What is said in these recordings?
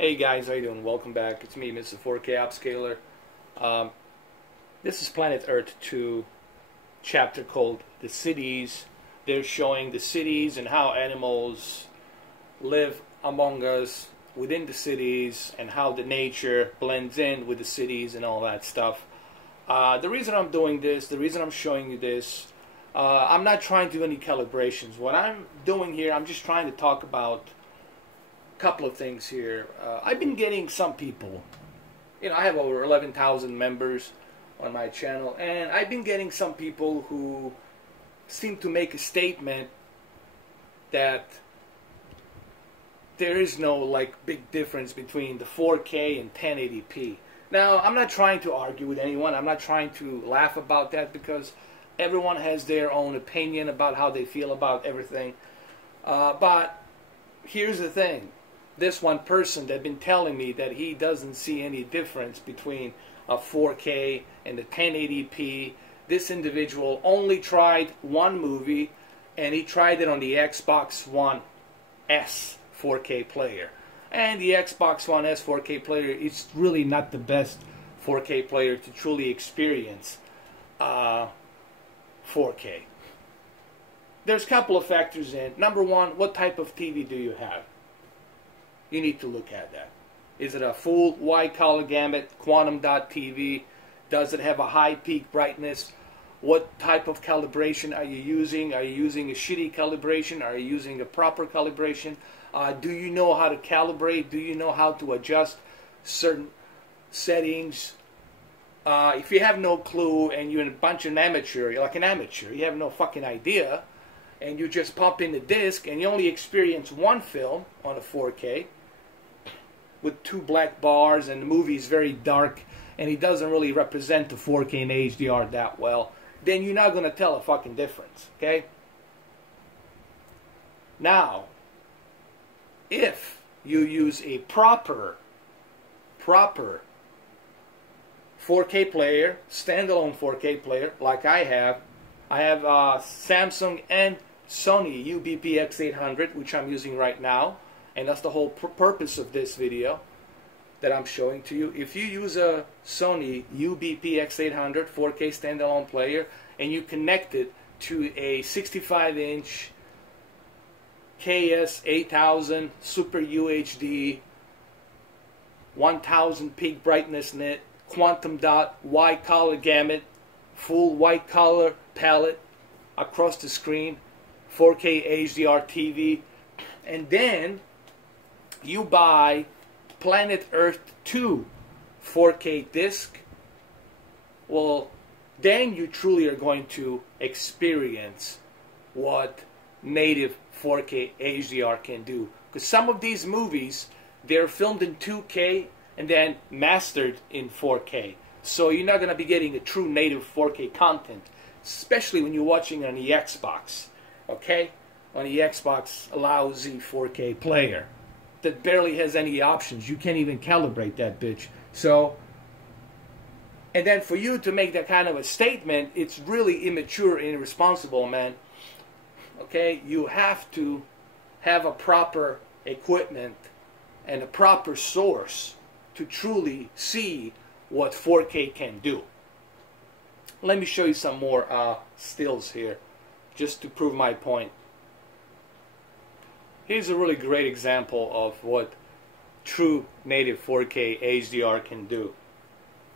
Hey guys, how you doing? Welcome back. It's me, Mr. 4K Upscaler. This is Planet Earth 2 chapter called The Cities. They're showing the cities and how animals live among us within the cities and how the nature blends in with the cities and all that stuff. The reason I'm doing this, the reason I'm showing you this, I'm not trying to do any calibrations. What I'm doing here, I'm just trying to talk about couple of things here. I've been getting some people, I have over 11,000 members on my channel, and I've been getting some people who seem to make a statement that there is no big difference between the 4K and 1080p. Now, I'm not trying to argue with anyone. I'm not trying to laugh about that because everyone has their own opinion about how they feel about everything. But here's the thing. This one person that's been telling me that he doesn't see any difference between a 4K and the 1080p. This individual only tried one movie, and he tried it on the Xbox One S 4K player. And the Xbox One S 4K player is really not the best 4K player to truly experience 4K. There's a couple of factors in. Number one, what type of TV do you have? You need to look at that. Is it a full wide color gamut, quantum dot TV? Does it have a high peak brightness? What type of calibration are you using? Are you using a shitty calibration? Are you using a proper calibration? Do you know how to calibrate? Do you know how to adjust certain settings? If you have no clue and you're a bunch of amateur, you're like an amateur, you have no fucking idea, and you just pump in the disc and you only experience one film on a 4K, with two black bars, and the movie is very dark and it doesn't really represent the 4K and HDR that well, then you're not going to tell a fucking difference, okay? Now, if you use a proper 4K player, standalone 4K player, like I have Samsung and Sony UBP-X800, which I'm using right now. And that's the whole purpose of this video that I'm showing to you. If you use a Sony UBP-X800 4K standalone player and you connect it to a 65-inch KS8000 Super UHD 1000 peak brightness nit, quantum dot, wide color gamut, full white color palette across the screen, 4K HDR TV, and then you buy Planet Earth 2 4K disc, well, then you truly are going to experience what native 4K HDR can do. Because some of these movies, they're filmed in 2K and then mastered in 4K. So you're not going to be getting a true native 4K content, especially when you're watching on the Xbox. Okay? On the Xbox, a lousy 4K player that barely has any options. You can't even calibrate that bitch. So, and then for you to make that kind of a statement, it's really immature and irresponsible, man. Okay? You have to have a proper equipment and a proper source to truly see what 4K can do. Let me show you some more stills here, just to prove my point. Here's a really great example of what true native 4K HDR can do.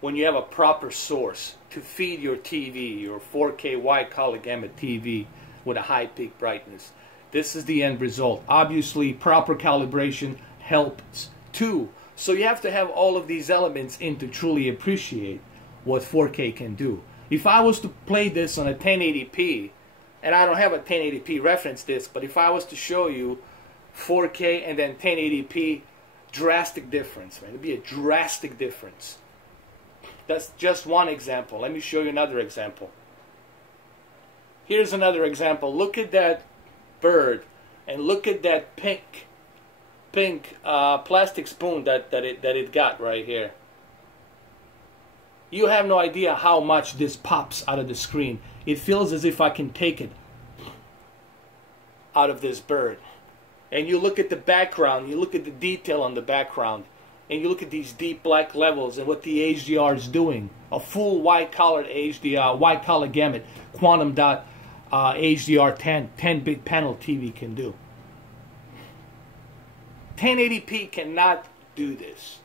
When you have a proper source to feed your TV, your 4K wide color gamut TV with a high peak brightness. This is the end result. Obviously, proper calibration helps too. So you have to have all of these elements in to truly appreciate what 4K can do. If I was to play this on a 1080p, and I don't have a 1080p reference disc, but if I was to show you 4K and then 1080p, drastic difference, man. It'd be a drastic difference. That's just one example. Let me show you another example. Here's another example. Look at that bird, and look at that pink plastic spoon that it got right here. You have no idea how much this pops out of the screen. It feels as if I can take it out of this bird. and you look at the background, you look at the detail on the background, and you look at these deep black levels and what the HDR is doing, a full white-collar HDR, white-collar gamut, quantum dot HDR 10-bit panel TV can do. 1080p cannot do this.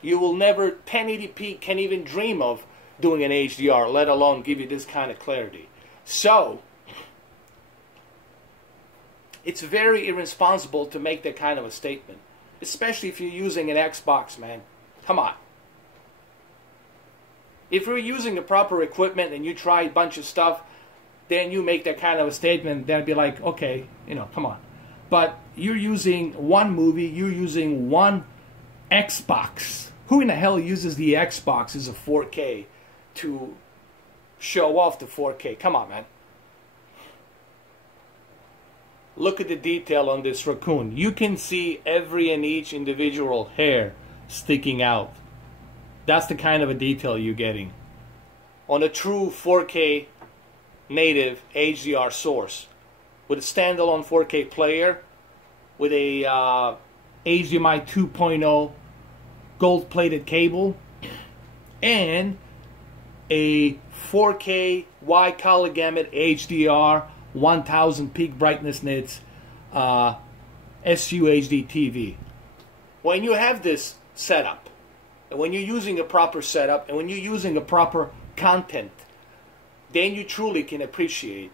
You will never, 1080p can't even dream of doing an HDR, let alone give you this kind of clarity. So, it's very irresponsible to make that kind of a statement, especially if you're using an Xbox, man. Come on. If you're using the proper equipment and you try a bunch of stuff, then you make that kind of a statement, then I'd be like, okay, you know, come on. But you're using one movie, you're using one Xbox. Who in the hell uses the Xbox as a 4K to show off the 4K? Come on, man. Look at the detail on this raccoon. You can see every and each individual hair sticking out. That's the kind of a detail you're getting on a true 4K native HDR source with a standalone 4K player, with a HDMI 2.0 gold-plated cable, and a 4K wide color gamut HDR 1000 peak brightness nits SUHD TV. When you have this setup, and when you're using a proper setup, and when you're using a proper content, then you truly can appreciate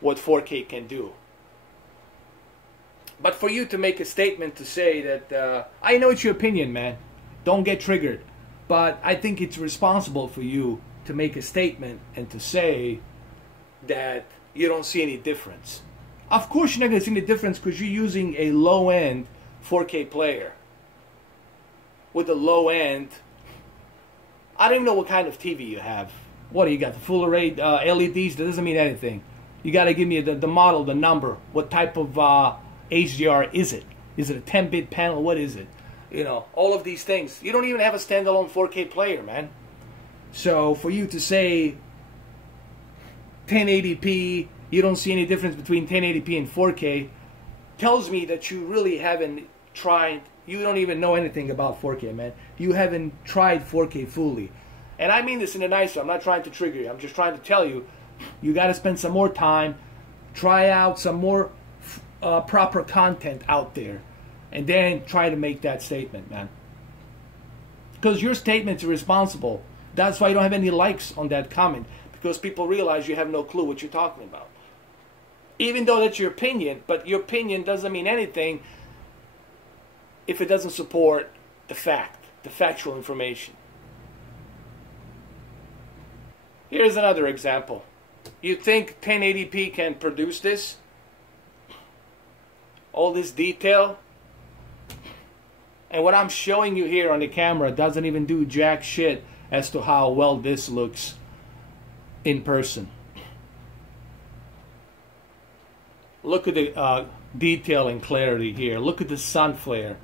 what 4K can do. But for you to make a statement to say that, I know it's your opinion, man, don't get triggered, but I think it's responsible for you to make a statement and to say that you don't see any difference. Of course you're not going to see any difference because you're using a low-end 4K player with a low-end, I don't even know what kind of TV you have. What do you got, the full array LEDs? That doesn't mean anything. You got to give me the model, the number. What type of HDR is it? Is it a 10-bit panel? What is it? You know, all of these things. You don't even have a standalone 4K player, man. So for you to say 1080p, you don't see any difference between 1080p and 4K, tells me that you really haven't tried, you don't even know anything about 4K, man. You haven't tried 4K fully. And I mean this in a nice way. I'm not trying to trigger you. I'm just trying to tell you, you got to spend some more time, try out some more proper content out there, and then try to make that statement, man. Because your statements are responsible. That's why you don't have any likes on that comment, because people realize you have no clue what you're talking about. Even though that's your opinion, but your opinion doesn't mean anything if it doesn't support the fact, the factual information. Here's another example. You think 1080p can produce this? All this detail? And what I'm showing you here on the camera doesn't even do jack shit as to how well this looks in person. Look at the detail and clarity here. Look at the sun flare.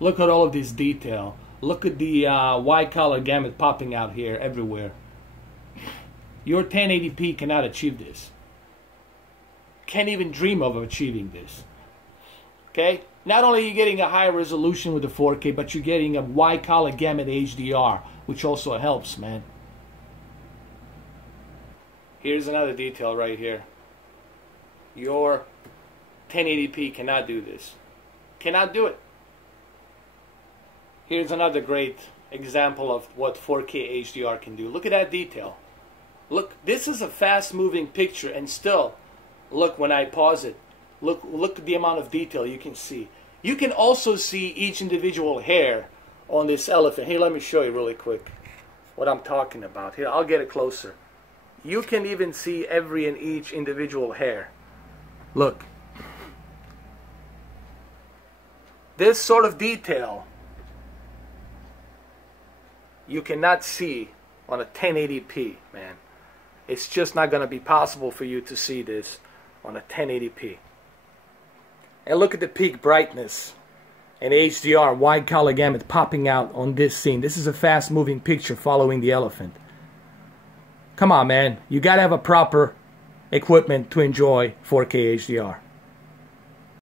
Look at all of this detail. Look at the wide color gamut popping out here everywhere. Your 1080p cannot achieve this. Can't even dream of achieving this. Okay? Not only are you getting a higher resolution with the 4K, but you're getting a wide color gamut HDR, which also helps, man. Here's another detail right here. Your 1080p cannot do this. Cannot do it. Here's another great example of what 4K HDR can do. Look at that detail. Look, this is a fast-moving picture, and still, look when I pause it. Look at the amount of detail you can see. You can also see each individual hair on this elephant. Here, let me show you really quick what I'm talking about. Here, I'll get it closer. You can even see every and each individual hair. Look. This sort of detail you cannot see on a 1080p, man. It's just not going to be possible for you to see this on a 1080p. And look at the peak brightness and HDR, wide color gamut popping out on this scene. This is a fast moving picture following the elephant. Come on, man. You got to have a proper equipment to enjoy 4K HDR.